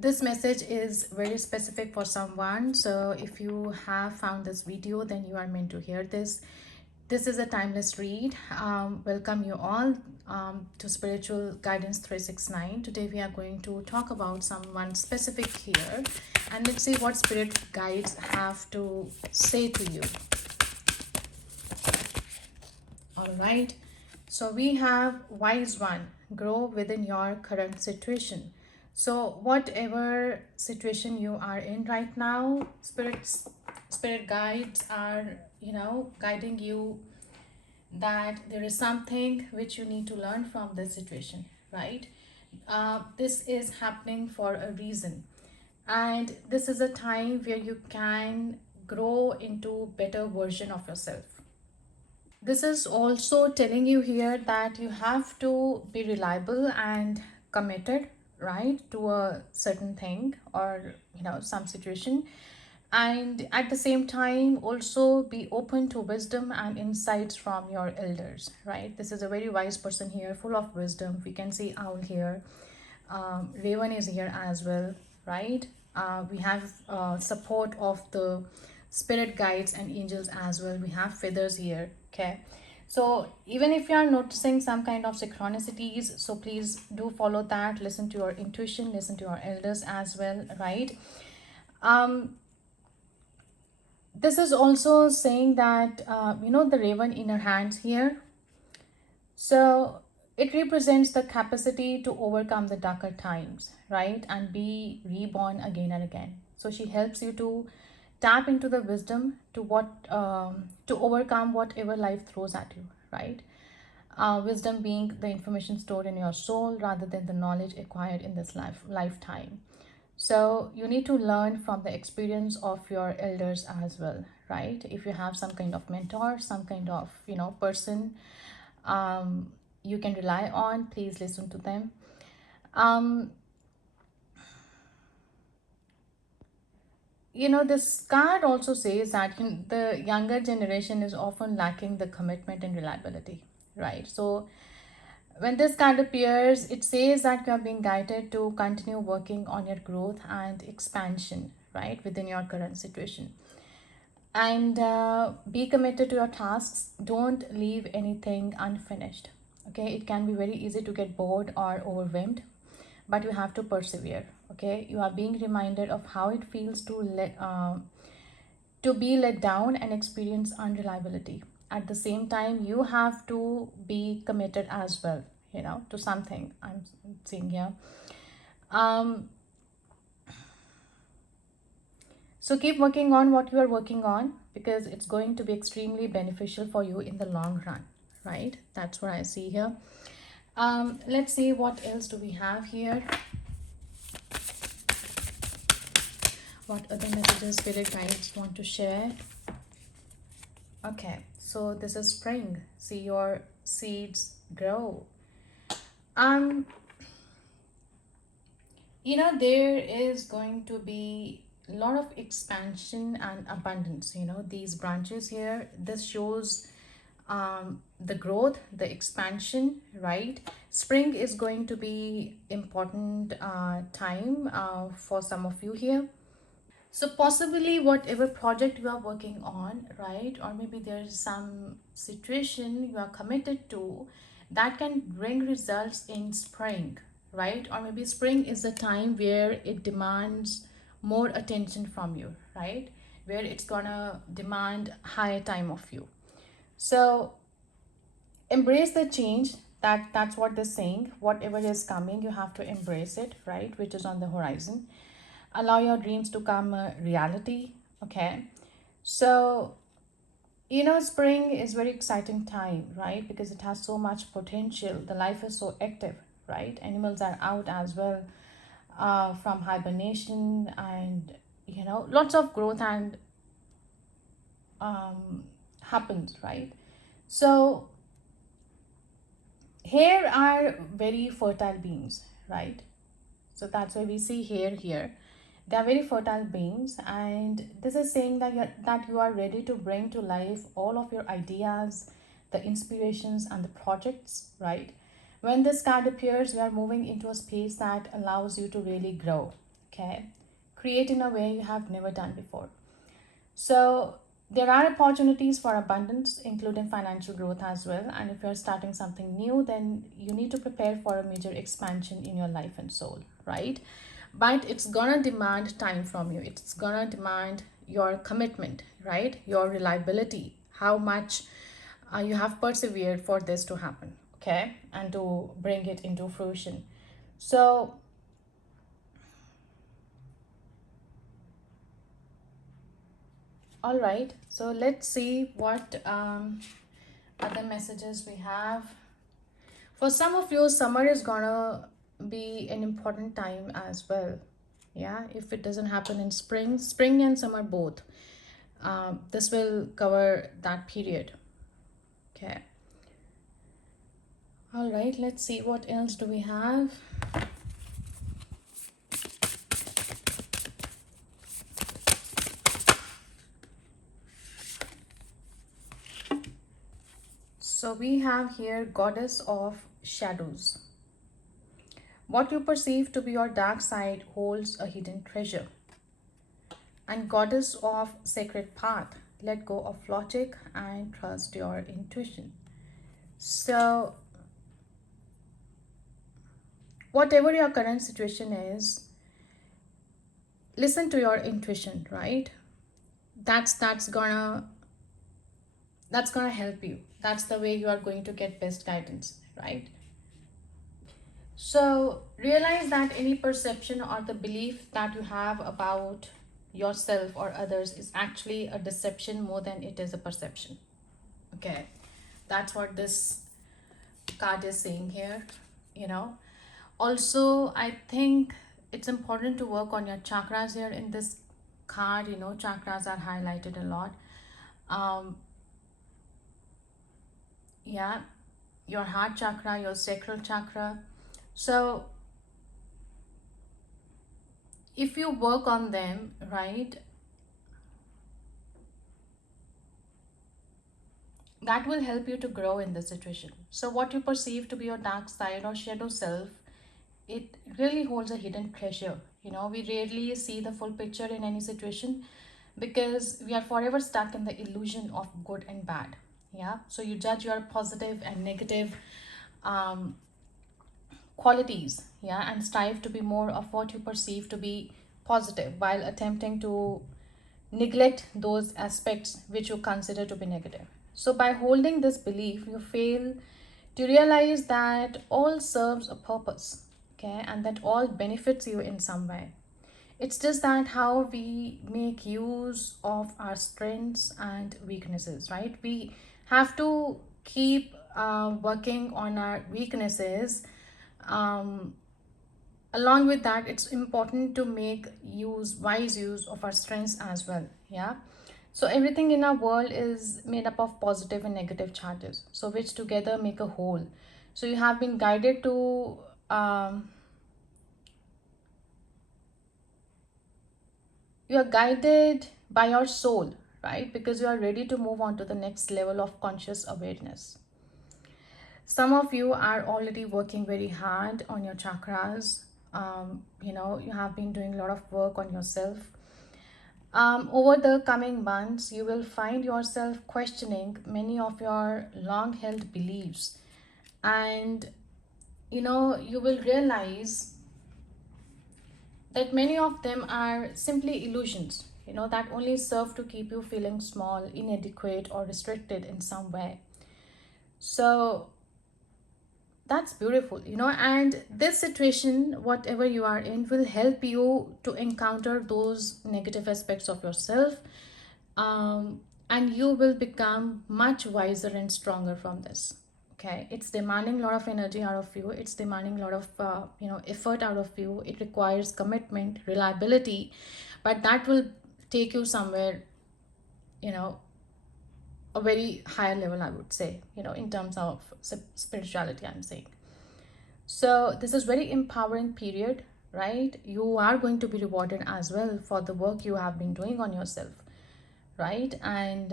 This message is very specific for someone. So if you have found this video, then you are meant to hear this. This is a timeless read. Welcome you all to Spiritual Guidance 369. Today we are going to talk about someone specific here, and let's see what spirit guides have to say to you. All right. So we have wise one, grow within your current situation. So whatever situation you are in right now, spirit guides are, guiding you that there is something which you need to learn from this situation, right? This is happening for a reason, and this is a time where you can grow into better version of yourself. This is also telling you here that you have to be reliable and committed, right, to a certain thing or some situation, and at the same time also be open to wisdom and insights from your elders, right? This is a very wise person here, full of wisdom. We can see owl here. Raven is here as well, right? We have support of the spirit guides and angels as well. We have feathers here, okay? So even if you are noticing some kind of synchronicities, so please do follow that. Listen to your intuition, listen to your elders as well, right? um this is also saying that the raven in her hands here, so it represents the capacity to overcome the darker times, right? And be reborn again and again. So she helps you to tap into the wisdom to overcome whatever life throws at you, right? Wisdom being the information stored in your soul rather than the knowledge acquired in this lifetime. So you need to learn from the experience of your elders as well, right? If you have some kind of mentor, some kind of person you can rely on, please listen to them. um this card also says that the younger generation is often lacking the commitment and reliability, right? So when this card appears, it says that you are being guided to continue working on your growth and expansion, right, within your current situation. And be committed to your tasks. Don't leave anything unfinished, okay? It can be very easy to get bored or overwhelmed, but you have to persevere, okay? You are being reminded of how it feels to be let down and experience unreliability. At the same time, you have to be committed as well, to something I'm seeing here. um so keep working on what you are working on, because it's going to be extremely beneficial for you in the long run, right? That's what I see here. Let's see what else do we have here. What other messages spirit guides want to share? Okay, so this is spring. See your seeds grow. um there is going to be a lot of expansion and abundance. These branches here, this shows the growth, the expansion, right? Spring is going to be important time for some of you here. So possibly whatever project you are working on, right? Or maybe there's some situation you are committed to that can bring results in spring, right? Or maybe spring is the time where it demands more attention from you, right? Where it's gonna demand higher time of you. So embrace the change. That's what they're saying. Whatever is coming, you have to embrace it, right? Which is on the horizon. Allow your dreams to come a reality, okay? So spring is very exciting time, right? Because it has so much potential. The life is so active, right? Animals are out as well, from hibernation, and lots of growth and happens, right? So here are very fertile beings, right? So that's why we see here they are very fertile beings, and this is saying that you are ready to bring to life all of your ideas, the inspirations and the projects, right? When this card appears, we are moving into a space that allows you to really grow, Okay, create in a way you have never done before. So there are opportunities for abundance, including financial growth as well. And if you're starting something new, then you need to prepare for a major expansion in your life and soul, right? But it's gonna demand time from you. It's gonna demand your commitment, right? Your reliability, how much you have persevered for this to happen, okay? And to bring it into fruition. So, all right. So let's see what other messages we have. For some of you, summer is gonna be an important time as well. Yeah, if it doesn't happen in spring and summer both, this will cover that period. Okay. All right, let's see what else do we have. So we have here Goddess of Shadows. What you perceive to be your dark side holds a hidden treasure. And Goddess of Sacred Path, let go of logic and trust your intuition. So, whatever your current situation is, listen to your intuition, right? That's that's gonna help you. That's the way you are going to get best guidance, right? So realize that any perception or the belief that you have about yourself or others is actually a deception more than it is a perception. Okay, that's what this card is saying here, you know. Also, I think it's important to work on your chakras here in this card. You know, chakras are highlighted a lot. Um, yeah, your heart chakra, your sacral chakra. So if you work on them, right, that will help you to grow in the situation. So what you perceive to be your dark side or shadow self, it really holds a hidden treasure. You know, we rarely see the full picture in any situation because we are forever stuck in the illusion of good and bad. Yeah, so you judge your positive and negative um, qualities, yeah, and strive to be more of what you perceive to be positive while attempting to neglect those aspects which you consider to be negative. So by holding this belief, you fail to realize that all serves a purpose, okay, and that all benefits you in some way. It's just that how we make use of our strengths and weaknesses, right? We have to keep working on our weaknesses. Um, Along with that, it's important to make wise use of our strengths as well. Yeah. So everything in our world is made up of positive and negative charges, so which together make a whole. So you have been guided to um, you are guided by your soul, right? Because you are ready to move on to the next level of conscious awareness. Some of you are already working very hard on your chakras. You know, you have been doing a lot of work on yourself. Over the coming months, you will find yourself questioning many of your long held beliefs, and you know, you will realize that many of them are simply illusions, you know, that only serve to keep you feeling small, inadequate, or restricted in some way. So that's beautiful, you know, and this situation, whatever you are in, will help you to encounter those negative aspects of yourself, and you will become much wiser and stronger from this. Okay, it's demanding a lot of energy out of you, it's demanding a lot of you know, effort out of you. It requires commitment, reliability, but that will take you somewhere, you know, a very higher level, I would say, you know, in terms of spirituality, I'm saying. So this is very empowering period, right? You are going to be rewarded as well for the work you have been doing on yourself, right? And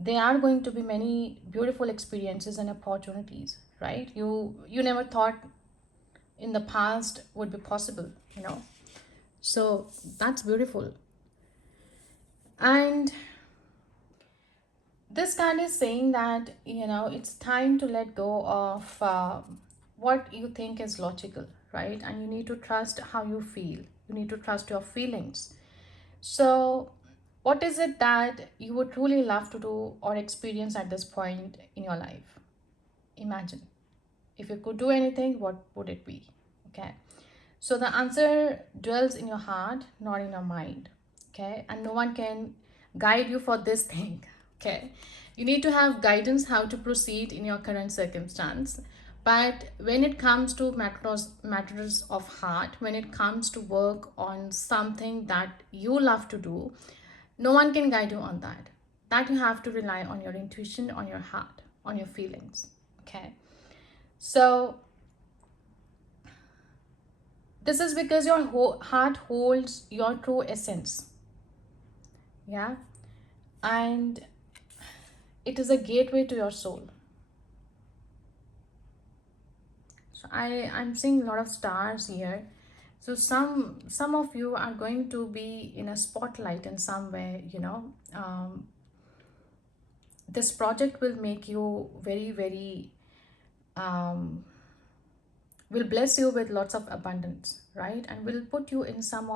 there are going to be many beautiful experiences and opportunities, right? You never thought in the past would be possible, you know. So that's beautiful. And this card is saying that, you know, it's time to let go of what you think is logical, right? And you need to trust how you feel. You need to trust your feelings. So, what is it that you would truly love to do or experience at this point in your life? Imagine. If you could do anything, what would it be? Okay. So the answer dwells in your heart, not in your mind. Okay. And no one can guide you for this thing. Okay. You need to have guidance how to proceed in your current circumstance. But when it comes to matters of heart, when it comes to work on something that you love to do, no one can guide you on that. That you have to rely on your intuition, on your heart, on your feelings. Okay. So this is because your heart holds your true essence. Yeah. And it is a gateway to your soul. So I'm seeing a lot of stars here. So some of you are going to be in a spotlight in some way, you know. This project will make you very um, will bless you with lots of abundance, right? And will put you in some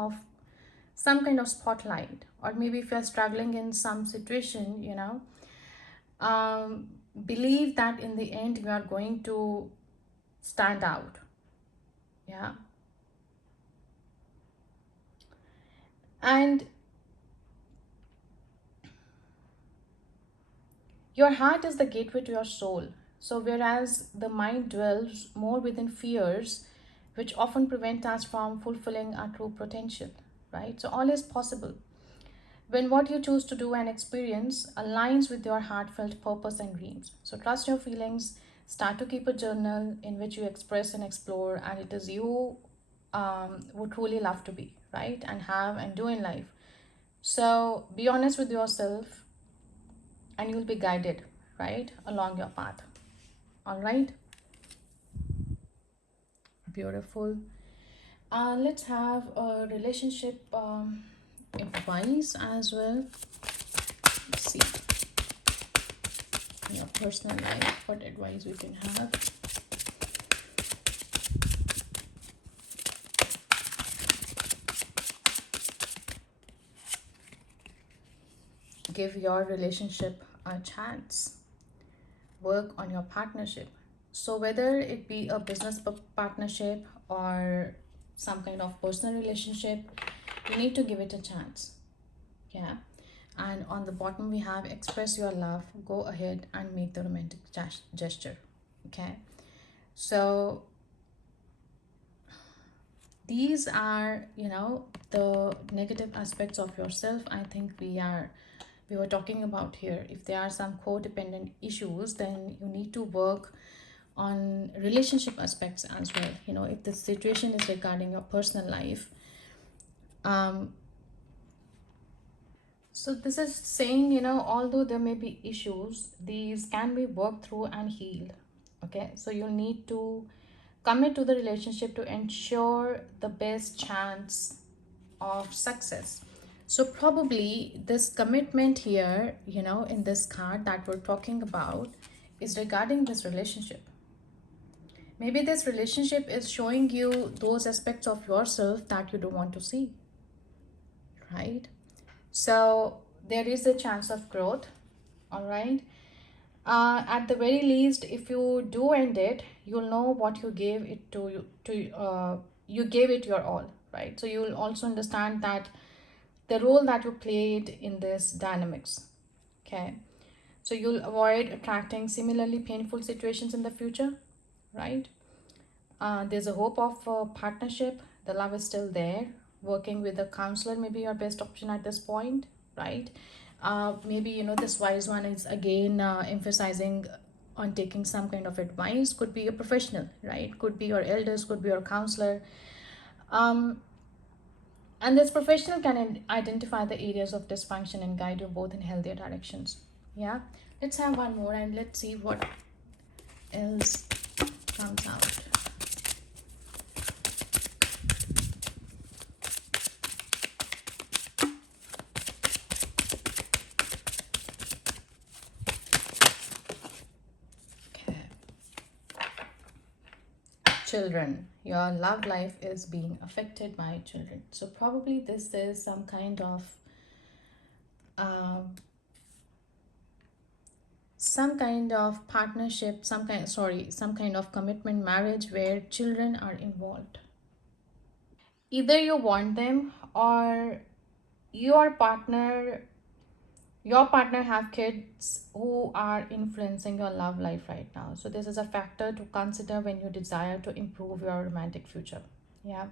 kind of spotlight. Or maybe if you're struggling in some situation, you know, um, believe that in the end you are going to stand out. Yeah. And your heart is the gateway to your soul. So whereas the mind dwells more within fears, which often prevent us from fulfilling our true potential, right? So all is possible when what you choose to do and experience aligns with your heartfelt purpose and dreams. So trust your feelings, start to keep a journal in which you express and explore, and it is you would truly love to be, right? And have and do in life. So be honest with yourself and you'll be guided, right, along your path. All right, beautiful. Let's have a relationship advice as well. Let's see in your personal life what advice we can have. Give your relationship a chance. Work on your partnership. So whether it be a business partnership or some kind of personal relationship, you need to give it a chance. Yeah. And on the bottom we have express your love. Go ahead and make the romantic gesture. Okay. So these are, you know, the negative aspects of yourself. I think we were talking about here. If there are some codependent issues, then you need to work on relationship aspects as well. You know, if the situation is regarding your personal life, um so this is saying, you know, although there may be issues, these can be worked through and healed. Okay, so you need to commit to the relationship to ensure the best chance of success. So probably this commitment here, you know, in this card that we're talking about is regarding this relationship. Maybe this relationship is showing you those aspects of yourself that you don't want to see, right? So there is a chance of growth. All right. At the very least, if you do end it, you'll know what you gave it you gave it your all, right? So you'll also understand that the role that you played in this dynamics. Okay. So you'll avoid attracting similarly painful situations in the future, right? There's a hope of a partnership. The love is still there. Working with a counselor may be your best option at this point, right? Maybe, you know, this wise one is again emphasizing on taking some kind of advice. Could be a professional, right? Could be your elders, could be your counselor. Um, and this professional can identify the areas of dysfunction and guide you both in healthier directions. Yeah. Let's have one more and let's see what else comes out. children. Your love life is being affected by children. So probably this is um, some kind of partnership, some kind of commitment marriage where children are involved. Either you want them, or your partner your partner have kids who are influencing your love life right now. So this is a factor to consider when you desire to improve your romantic future. Yeah.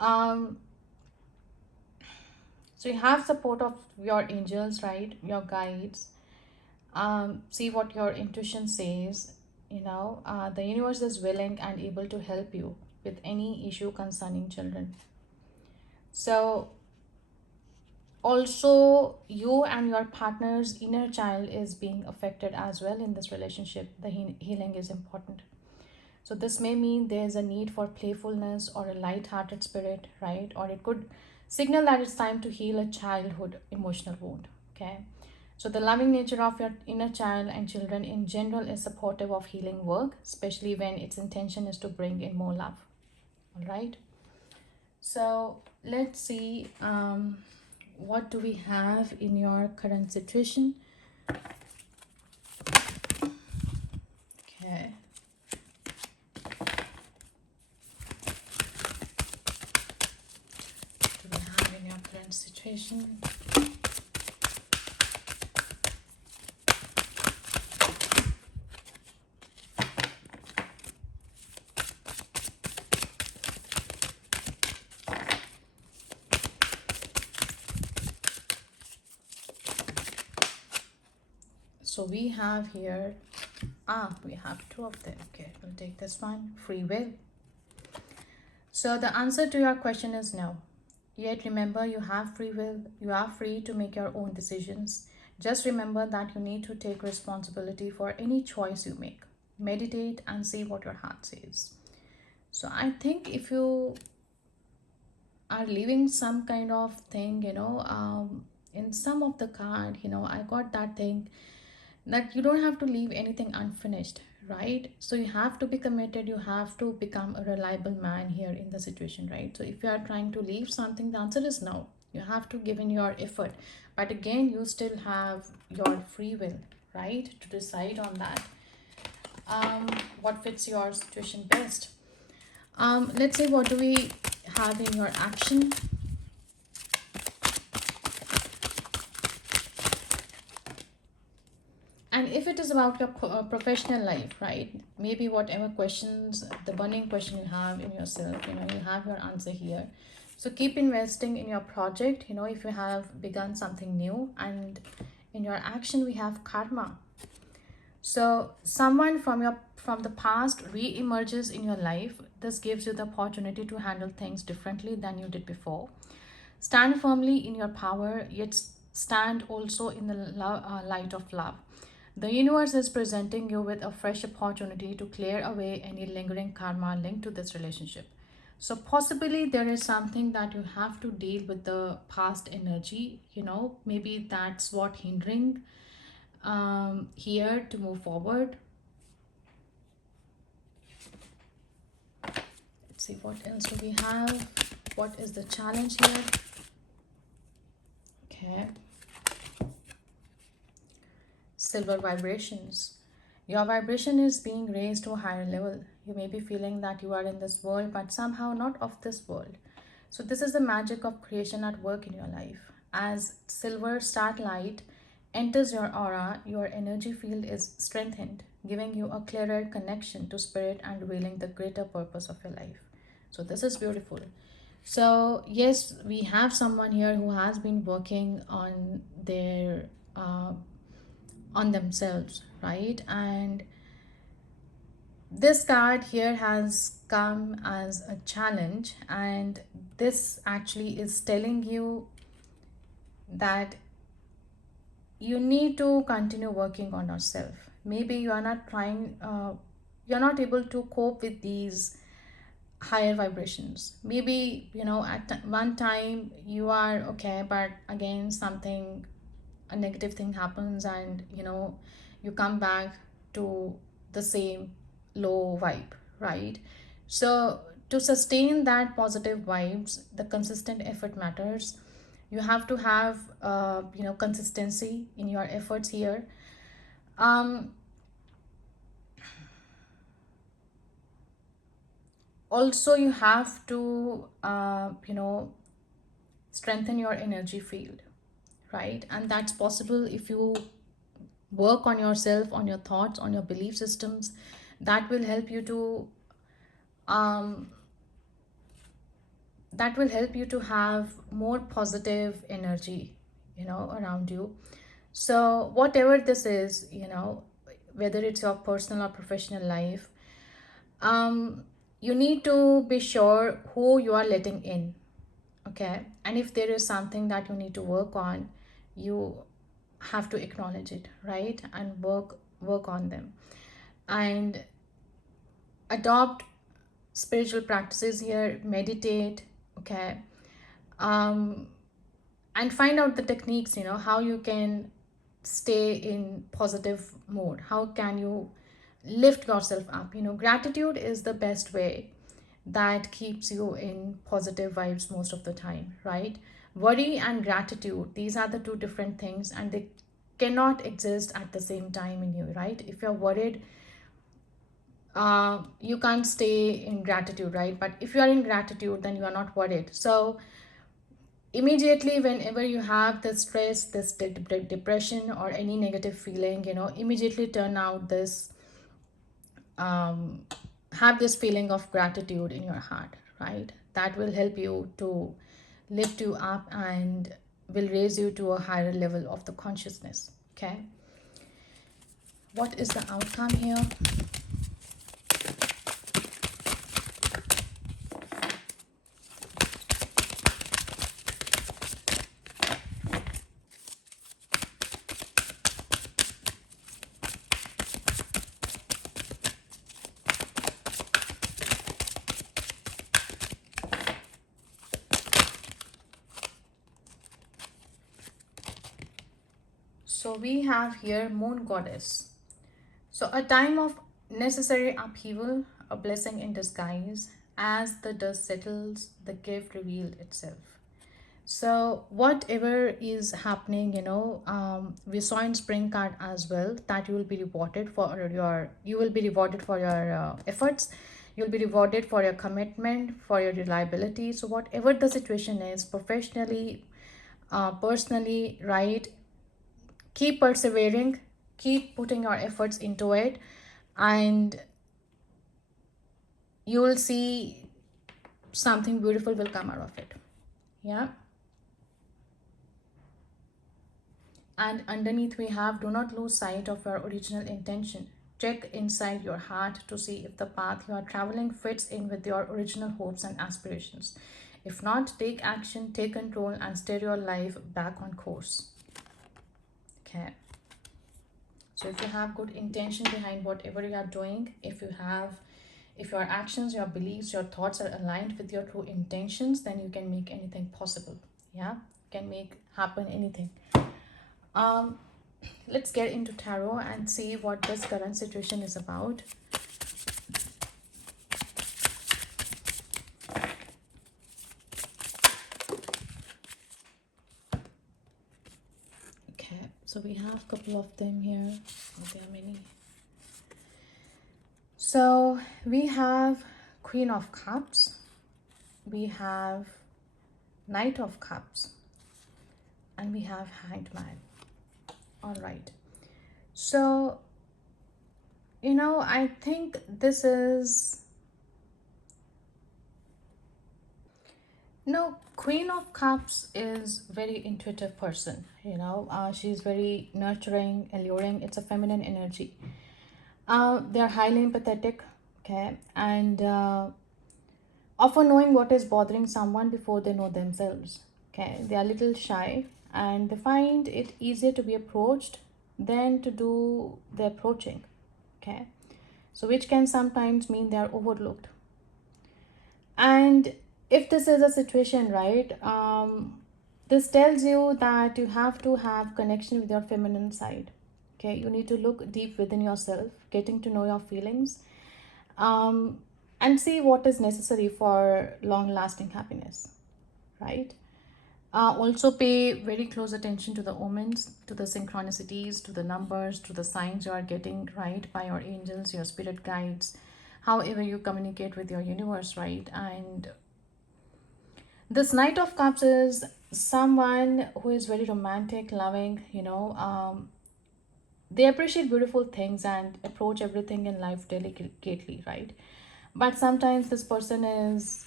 um so you have support of your angels, right, your guides. See what your intuition says. The universe is willing and able to help you with any issue concerning children. So also, you and your partner's inner child is being affected as well in this relationship. The healing is important. So this may mean there's a need for playfulness or a light-hearted spirit, right? Or it could signal that it's time to heal a childhood emotional wound. Okay. So the loving nature of your inner child and children in general is supportive of healing work, especially when its intention is to bring in more love. All right. So let's see, what do we have in your current situation? Okay. What do we have in your current situation? So we have here, we have two of them. Okay, we'll take this one, free will. So the answer to your question is no. Yet remember, you have free will. You are free to make your own decisions. Just remember that you need to take responsibility for any choice you make. Meditate and see what your heart says. So I think if you are leaving some kind of thing, in some of the card, I got that thing that you don't have to leave anything unfinished, right? So you have to be committed, you have to become a reliable man here in the situation, right? So if you are trying to leave something, the answer is no. You have to give in your effort, but again, you still have your free will, right, to decide on that, what fits your situation best. Let's see, what do we have in your action? And if it is about your professional life, right, maybe whatever questions, the burning question you have in yourself, you have your answer here. So keep investing in your project, if you have begun something new. And in your action, we have karma. So someone from the past re-emerges in your life. This gives you the opportunity to handle things differently than you did before. Stand firmly in your power, yet stand also in the light of love. The universe is presenting you with a fresh opportunity to clear away any lingering karma linked to this relationship. So, possibly there is something that you have to deal with the past energy, maybe that's what hindering here to move forward. Let's see, what else do we have? What is the challenge here? Okay. Silver vibrations. Your vibration is being raised to a higher level. You may be feeling that you are in this world, but somehow not of this world. So, this is the magic of creation at work in your life. As silver starlight enters your aura, your energy field is strengthened, giving you a clearer connection to spirit and revealing the greater purpose of your life. So, this is beautiful. So, yes, we have someone here who has been working on their on themselves, right? And this card here has come as a challenge, and this actually is telling you that you need to continue working on yourself. Maybe you are not trying, you're not able to cope with these higher vibrations. Maybe, at one time you are okay, but again, something, a negative thing happens, and you come back to the same low vibe, right? So to sustain that positive vibes, the consistent effort matters. You have to have consistency in your efforts here. um Also, you have to strengthen your energy field, right? And that's possible if you work on yourself, on your thoughts, on your belief systems. That will help you to um that will help you to have more positive energy, around you. So whatever this is, whether it's your personal or professional life, um you need to be sure who you are letting in. Okay, and if there is something that you need to work on, you have to acknowledge it, right? And work on them, and adopt spiritual practices here, meditate. Okay, um and find out the techniques, how you can stay in positive mode, how can you lift yourself up. Gratitude is the best way that keeps you in positive vibes most of the time, right? Worry and gratitude, these are the two different things, and they cannot exist at the same time in you, right? If you're worried, you can't stay in gratitude, right? But if you are in gratitude, then you are not worried. So immediately whenever you have this stress, this depression, or any negative feeling, immediately turn out this um, have this feeling of gratitude in your heart, right? That will help you to lift you up and will raise you to a higher level of the consciousness. Okay, what is the outcome here? So we have here moon goddess. So a time of necessary upheaval, a blessing in disguise. As the dust settles, the gift revealed itself. So whatever is happening, we saw in spring card as well that you will be rewarded for your efforts. You'll be rewarded for your commitment, for your reliability. So whatever the situation is, professionally, personally, right? Keep persevering, keep putting your efforts into it, and you will see something beautiful will come out of it. Yeah. And underneath we have, do not lose sight of your original intention. Check inside your heart to see if the path you are traveling fits in with your original hopes and aspirations. If not, take action, take control, and steer your life back on course. Okay. So if you have good intention behind whatever you are doing, if your actions, your beliefs, your thoughts are aligned with your true intentions, then you can make anything possible. Yeah, you can make happen anything. um let's get into tarot and see what this current situation is about. Okay, so we have a couple of them here. Oh, there are many. So we have Queen of Cups, we have Knight of Cups, and we have Hanged Man. All right, so I think this is no, Queen of Cups is very intuitive person. She's very nurturing, alluring. It's a feminine energy. They're highly empathetic, okay, and often knowing what is bothering someone before they know themselves. Okay, they are a little shy, and they find it easier to be approached than to do the approaching. Okay, so which can sometimes mean they are overlooked. And if this is a situation, right, this tells you that you have to have connection with your feminine side. Okay, you need to look deep within yourself, getting to know your feelings, um, and see what is necessary for long lasting happiness, right? Also pay very close attention to the omens, to the synchronicities, to the numbers, to the signs you are getting, right, by your angels, your spirit guides, however you communicate with your universe, right? And this Knight of Cups is someone who is very romantic, loving, they appreciate beautiful things and approach everything in life delicately, right? But sometimes this person is,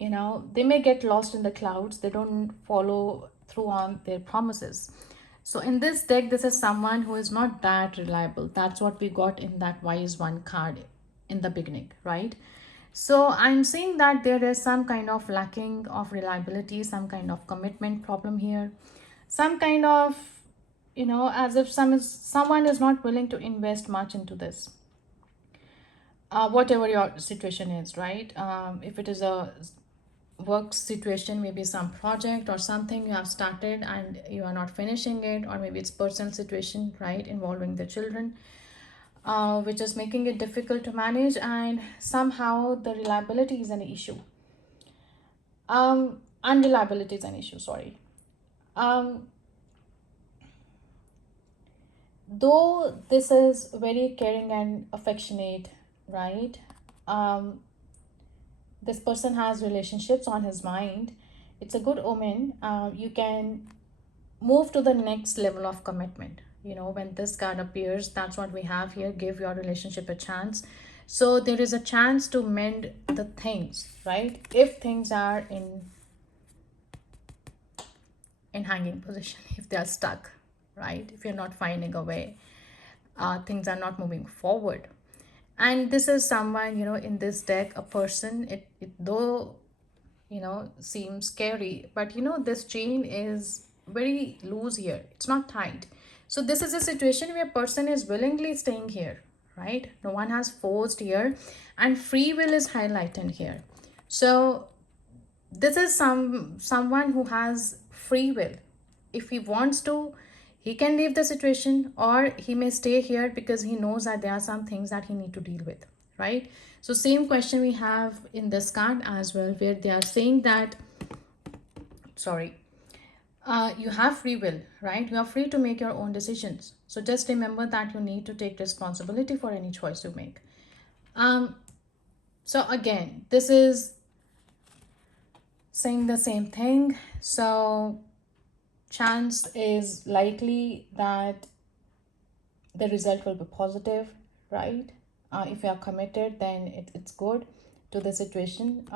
they may get lost in the clouds, they don't follow through on their promises. So in this deck, this is someone who is not that reliable. That's what we got in that Wise One card in the beginning, right? So I'm saying that there is some kind of lacking of reliability, some kind of commitment problem here, some kind of, as if someone is not willing to invest much into this, whatever your situation is, right? If it is a work situation, maybe some project or something you have started and you are not finishing it, or maybe it's personal situation, right, involving the children, which is making it difficult to manage, and somehow the reliability is an issue. Unreliability is an issue, sorry. um though this is very caring and affectionate, right? This person has relationships on his mind. It's a good omen. You can move to the next level of commitment. When this card appears, that's what we have here. Give your relationship a chance. So there is a chance to mend the things, right? If things are in hanging position, if they are stuck, right? If you're not finding a way, things are not moving forward. And this is someone, in this deck, a person, it though seems scary, but this chain is very loose here, it's not tight. So this is a situation where person is willingly staying here, right? No one has forced here, and free will is highlighted here. So this is someone who has free will. If he wants to, he can leave the situation, or he may stay here because he knows that there are some things that he need to deal with, right? So same question we have in this card as well, where they are saying that, sorry, you have free will, right? You are free to make your own decisions. So just remember that you need to take responsibility for any choice you make. um so again, this is saying the same thing. So chance is likely that the result will be positive, right? If you are committed, then it's good to the situation.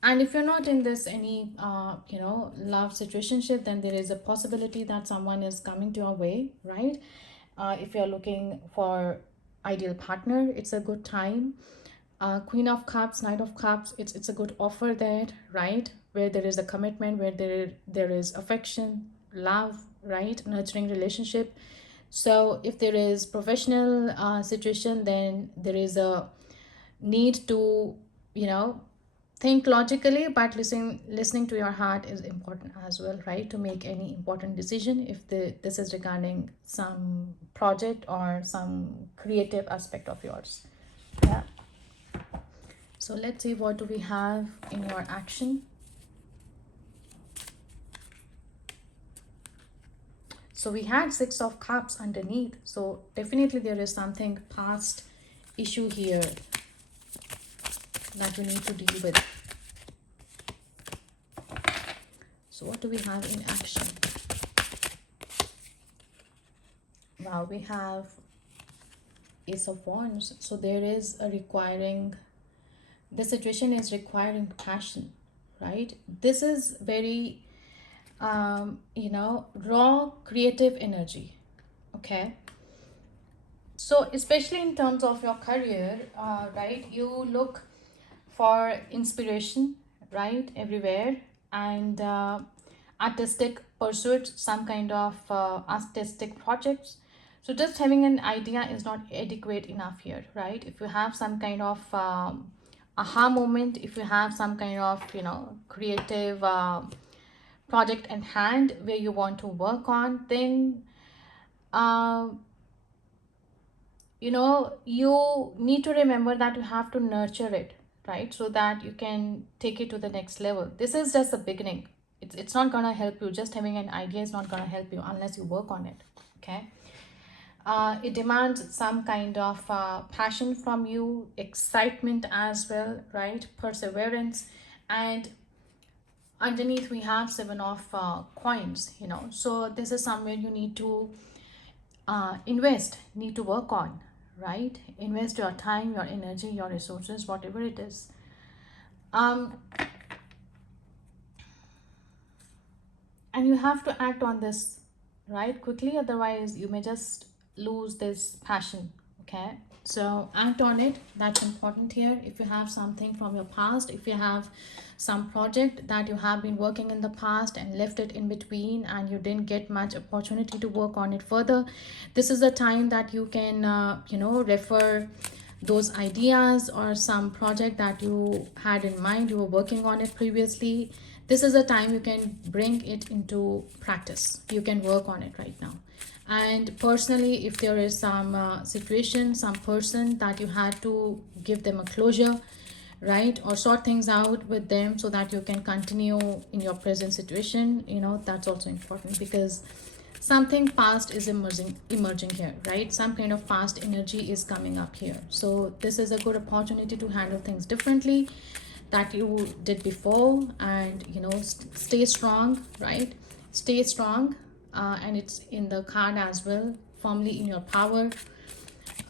And if you're not in this any love situationship, then there is a possibility that someone is coming to your way, right? If you're looking for ideal partner, it's a good time. Queen of Cups, Knight of Cups, it's a good offer there, right? Where there is a commitment, where there is affection, love, right? Nurturing relationship. So if there is professional situation, then there is a need to, you know think logically, but listening to your heart is important as well, right? To make any important decision, if this is regarding some project or some creative aspect of yours. Yeah. So let's see, what do we have in your action? So we had Six of Cups underneath, so definitely there is something past issue here that you need to deal with. So what do we have in action? Wow, we have Ace of Wands. So there is a requiring, the situation is requiring passion, right? This is very raw creative energy. Okay. So especially in terms of your career, right, you look for inspiration, right, everywhere. And artistic pursuits, some kind of artistic projects. So just having an idea is not adequate enough here, right? If you have some kind of aha moment, if you have some kind of creative project at hand where you want to work on, then uh, you know, you need to remember that you have to nurture it, right? So that you can take it to the next level. This is just the beginning. It's not gonna help you. Just having an idea is not gonna help you unless you work on it. Okay. It demands some kind of passion from you, excitement as well, right? Perseverance. And underneath we have seven of coins, you know, so this is somewhere you need to invest, need to work on, right? Invest your time, your energy, your resources, whatever it is. um and you have to act on this right quickly, otherwise you may just lose this passion. Okay, so act on it. That's important here. If you have something from your past, if you have some project that you have been working in the past and left it in between and you didn't get much opportunity to work on it further, this is the time that you can refer those ideas or some project that you had in mind, you were working on it previously. This is a time you can bring it into practice. You can work on it right now. And personally, if there is some situation, some person that you had to give them a closure, right, or sort things out with them so that you can continue in your present situation, you know, that's also important, because something past is emerging here, right? Some kind of past energy is coming up here. So this is a good opportunity to handle things differently that you did before. And you know, stay strong, right? Stay strong. And it's in the card as well, firmly in your power.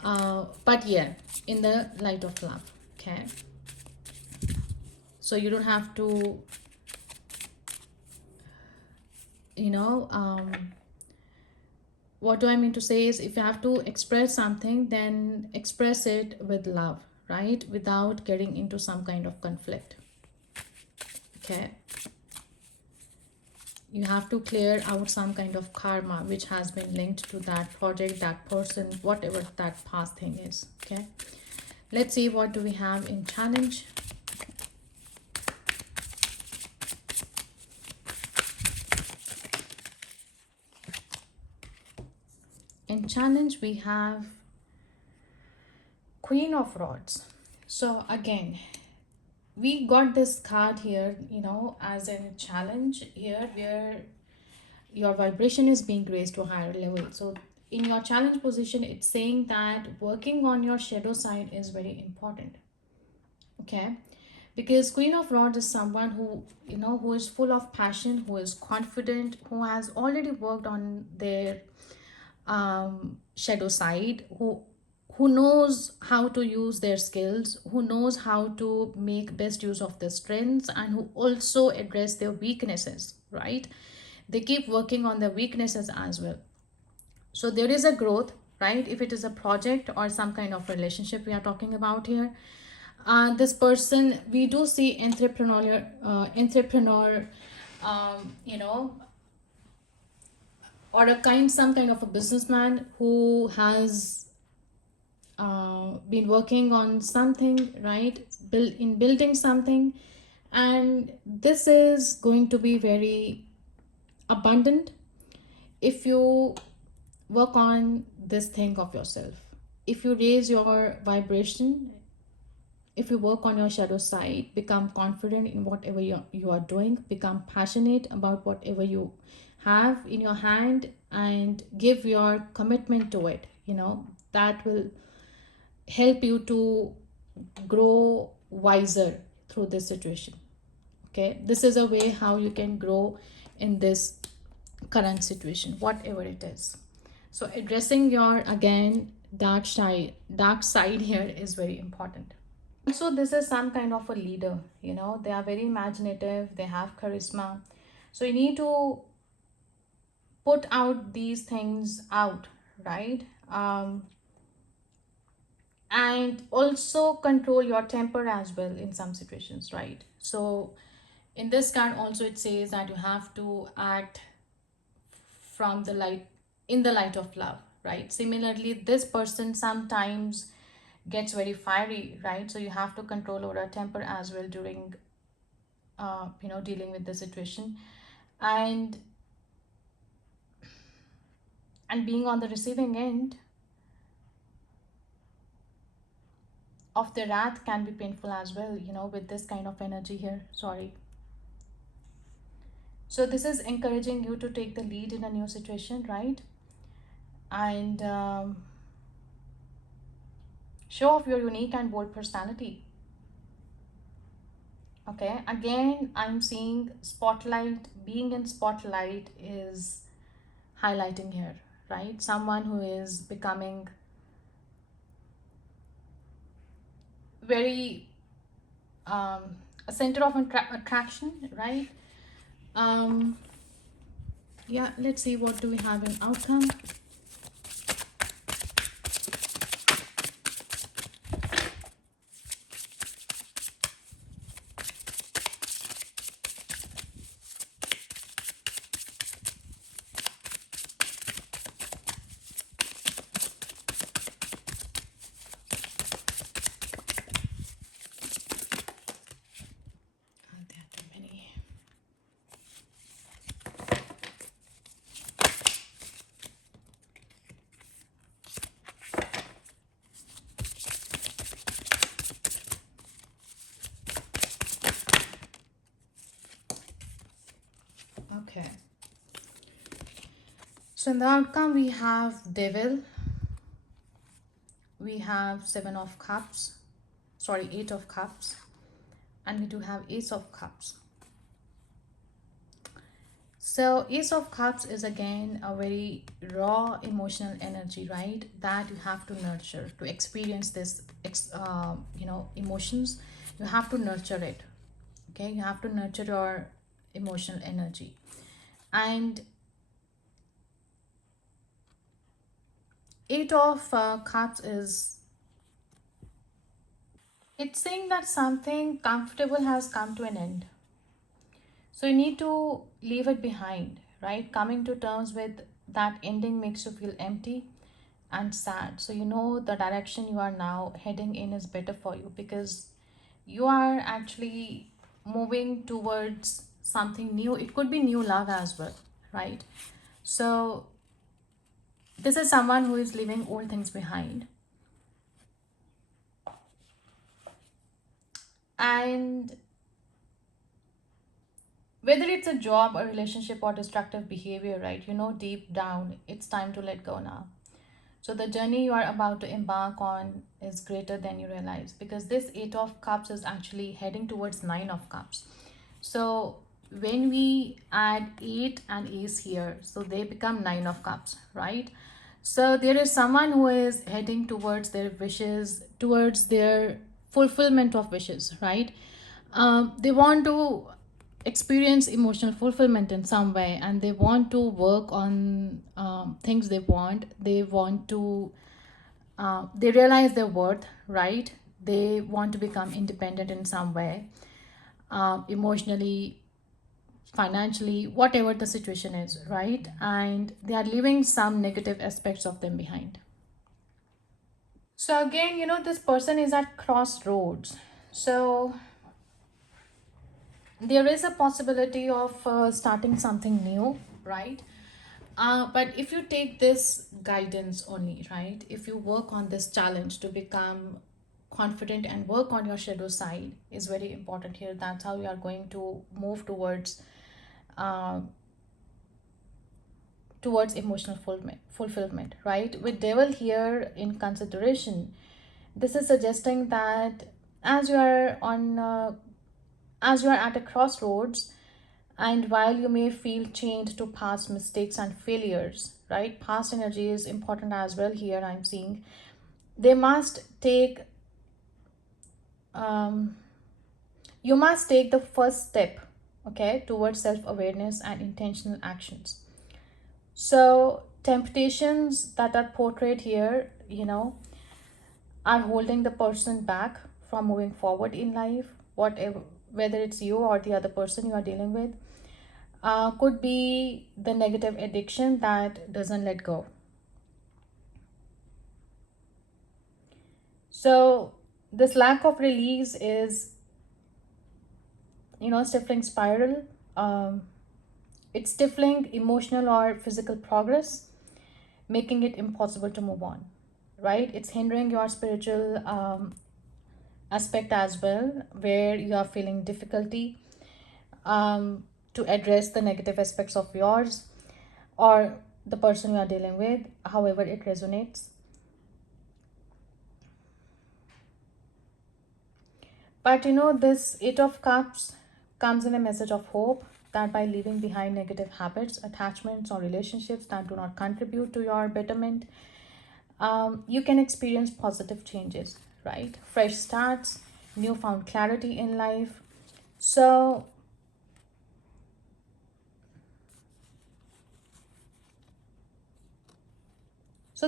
But yeah, in the light of love. Okay, so you don't have to, you know, what do I mean to say is, if you have to express something, then express it with love, right? Without getting into some kind of conflict. Okay. You have to clear out some kind of karma which has been linked to that project, that person, whatever that past thing is. Okay. Let's see what do we have in challenge. In challenge, we have Queen of Rods. So again, we got this card here, you know, as a challenge here, where your vibration is being raised to a higher level. So in your challenge position, it's saying that working on your shadow side is very important. Okay, because Queen of Rods is someone who, you know, who is full of passion, who is confident, who has already worked on their shadow side, who knows how to use their skills, who knows how to make best use of their strengths, and who also address their weaknesses, right? They keep working on their weaknesses as well. So there is a growth, right? If it is a project or some kind of relationship we are talking about here, this person, we do see entrepreneur, you know, or a kind, some kind of a businessman who has been working on something, right? Building something, and this is going to be very abundant if you work on this thing of yourself. If you raise your vibration, if you work on your shadow side, become confident in whatever you are doing, become passionate about whatever you have in your hand, and give your commitment to it, you know, that will help you to grow wiser through this situation. Okay, this is a way how you can grow in this current situation, whatever it is. So addressing your, again, dark side here is very important. Also, this is some kind of a leader, you know, they are very imaginative, they have charisma. So you need to put out these things out, right? And also control your temper as well in some situations, right? So in this card also it says that you have to act from the light, in the light of love, right? Similarly, this person sometimes gets very fiery, right? So you have to control over your temper as well during dealing with the situation. And being on the receiving end, of the wrath can be painful as well, with this kind of energy here. Sorry. So this is encouraging you to take the lead in a new situation, right? And show off your unique and bold personality. Okay, again, I'm seeing spotlight. Being in spotlight is highlighting here, right? Someone who is becoming very a center of attraction, right? um yeah, let's see what do we have in outcome. There are too many. Okay, so in the outcome we have devil, we have seven of cups, sorry, eight of cups, and we do have ace of cups. So ace of cups is again a very raw emotional energy, right? That you have to nurture to experience this emotions. You have to nurture it. Okay, you have to nurture your emotional energy. And eight of cups is, it's saying that something comfortable has come to an end. So you need to leave it behind, right? Coming to terms with that ending makes you feel empty and sad. So you know the direction you are now heading in is better for you, because you are actually moving towards something new. It could be new love as well, right? So this is someone who is leaving old things behind. And whether it's a job, a relationship, or destructive behavior, right? Deep down, it's time to let go now. So the journey you are about to embark on is greater than you realize, because this eight of cups is actually heading towards nine of cups. So when we add eight and ace here, so they become nine of cups, right? So there is someone who is heading towards their wishes, towards their fulfillment of wishes, right? They want to experience emotional fulfillment in some way, and they want to work on things they realize their worth, right? They want to become independent in some way, emotionally, financially, whatever the situation is, right? And they are leaving some negative aspects of them behind. So again, this person is at crossroads. So there is a possibility of starting something new, right? But if you take this guidance only, right? If you work on this challenge to become confident and work on your shadow side is very important here. That's how you are going to move uh, towards emotional fulfillment, right? With devil here in consideration, this is suggesting that as you are on as you are at a crossroads, and while you may feel chained to past mistakes and failures, right? Past energy is important as well here, I'm seeing. They must take um, you must take the first step, okay, towards self-awareness and intentional actions. So temptations that are portrayed here, are holding the person back from moving forward in life, whatever, whether it's you or the other person you are dealing with. Could be the negative addiction that doesn't let go. So this lack of release is, stifling spiral. It's stifling emotional or physical progress, making it impossible to move on, right? It's hindering your spiritual aspect as well, where you are feeling difficulty to address the negative aspects of yours or the person you are dealing with, however it resonates. But this Eight of Cups comes in a message of hope that by leaving behind negative habits, attachments, or relationships that do not contribute to your betterment, you can experience positive changes, right? Fresh starts, newfound clarity in life. So,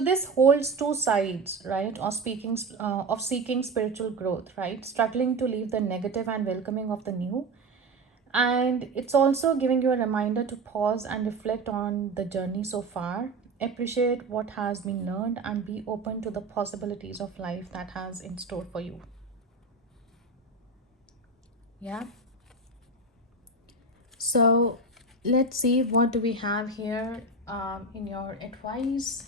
this holds two sides, right? Of seeking spiritual growth, right? Struggling to leave the negative and welcoming of the new. And it's also giving you a reminder to pause and reflect on the journey so far, appreciate what has been learned, and be open to the possibilities of life that has in store for you. Yeah. So let's see, what do we have here in your advice.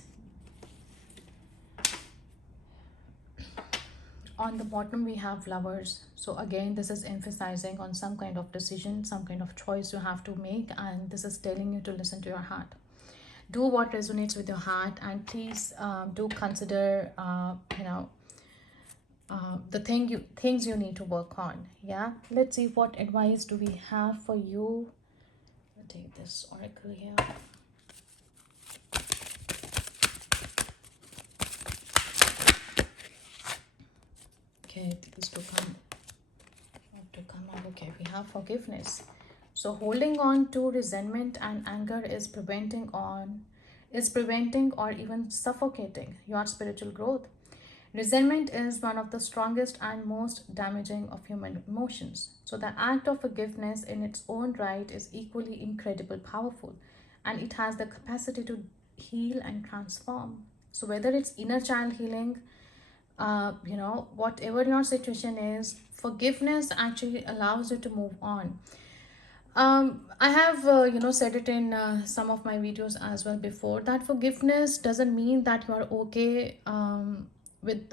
On the bottom we have Lovers. So again, this is emphasizing on some kind of decision, some kind of choice you have to make, and this is telling you to listen to your heart. Do what resonates with your heart, and please do consider the things you need to work on. Yeah, let's see, what advice do we have for you. I'll take this oracle here. Okay, these two come to come up. Okay, we have forgiveness. So holding on to resentment and anger is preventing or even suffocating your spiritual growth. Resentment is one of the strongest and most damaging of human emotions. So the act of forgiveness in its own right is equally incredible powerful, and it has the capacity to heal and transform. So whether it's inner child healing, whatever your situation is, forgiveness actually allows you to move on. I have said it in some of my videos as well before, that forgiveness doesn't mean that you are okay with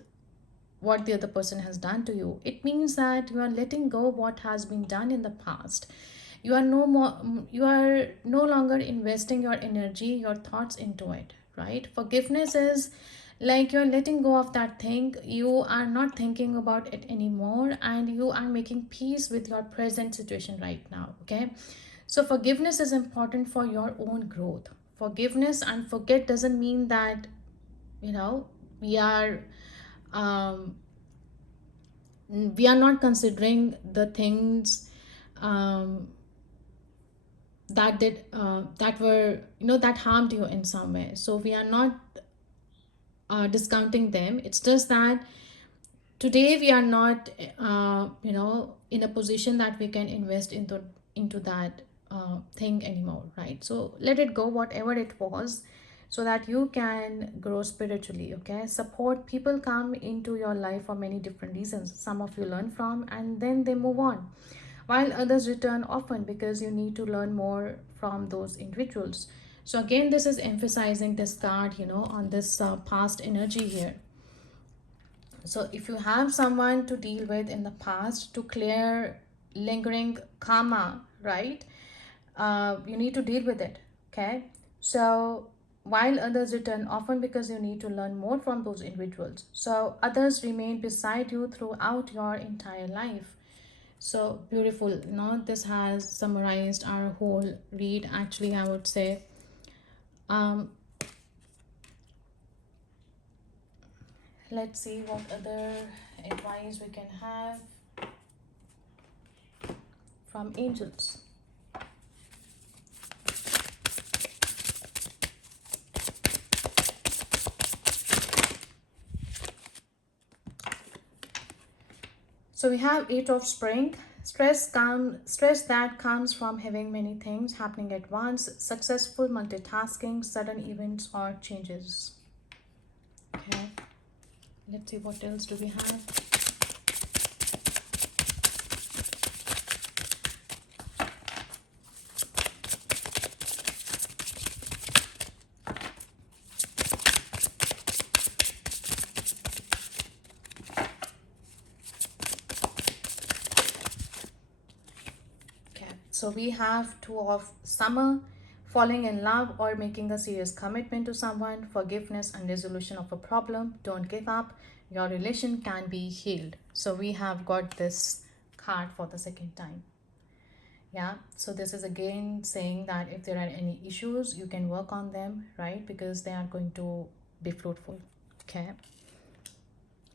what the other person has done to you. It means that you are letting go what has been done in the past. You are no longer investing your energy, your thoughts into it, right? Forgiveness is like you're letting go of that thing. You are not thinking about it anymore, and you are making peace with your present situation right now. Okay, so forgiveness is important for your own growth. Forgiveness and forget doesn't mean that you know we are um we are not considering the things um, that were that harmed you in some way. So we are not discounting them. It's just that today we are not in a position that we can invest into that thing anymore, right? So let it go, whatever it was, so that you can grow spiritually. Okay, support people come into your life for many different reasons. Some of you learn from and then they move on, while others return often because you need to learn more from those individuals. So again, this is emphasizing this card on this past energy here. So if you have someone to deal with in the past to clear lingering karma, right? You need to deal with it. Okay. So while others return often because you need to learn more from those individuals. So others remain beside you throughout your entire life. So beautiful. Now this has summarized our whole read. Actually, I would say um let's see what other advice we can have from angels. So we have Eight of Spring. Stress that comes from having many things happening at once, successful multitasking, sudden events or changes. Okay, let's see what else do we have. So we have two of summer, falling in love or making a serious commitment to someone, forgiveness and resolution of a problem. Don't give up. Your relation can be healed. So we have got this card for the second time. Yeah, so this is again saying that if there are any issues, you can work on them, right? Because they are going to be fruitful. Okay,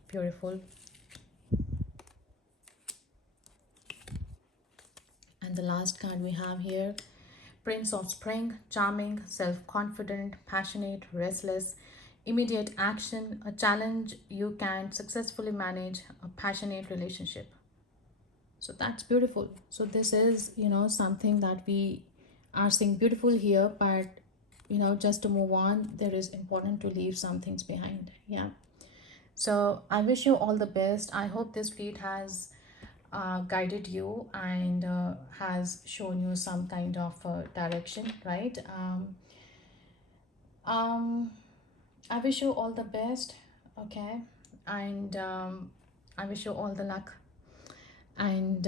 beautiful. And the last card we have here, Prince of Spring, charming, self-confident, passionate, restless, immediate action, a challenge you can successfully manage, a passionate relationship. So that's beautiful. So this is, something that we are seeing beautiful here, but just to move on, there is important to leave some things behind. Yeah. So I wish you all the best. I hope this read has guided you and has shown you some kind of direction, right? Um, I wish you all the best, okay? And I wish you all the luck. And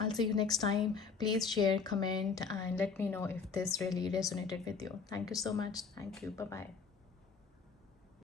I'll see you next time. Please share, comment, and let me know if this really resonated with you. Thank you so much. Thank you. Bye bye.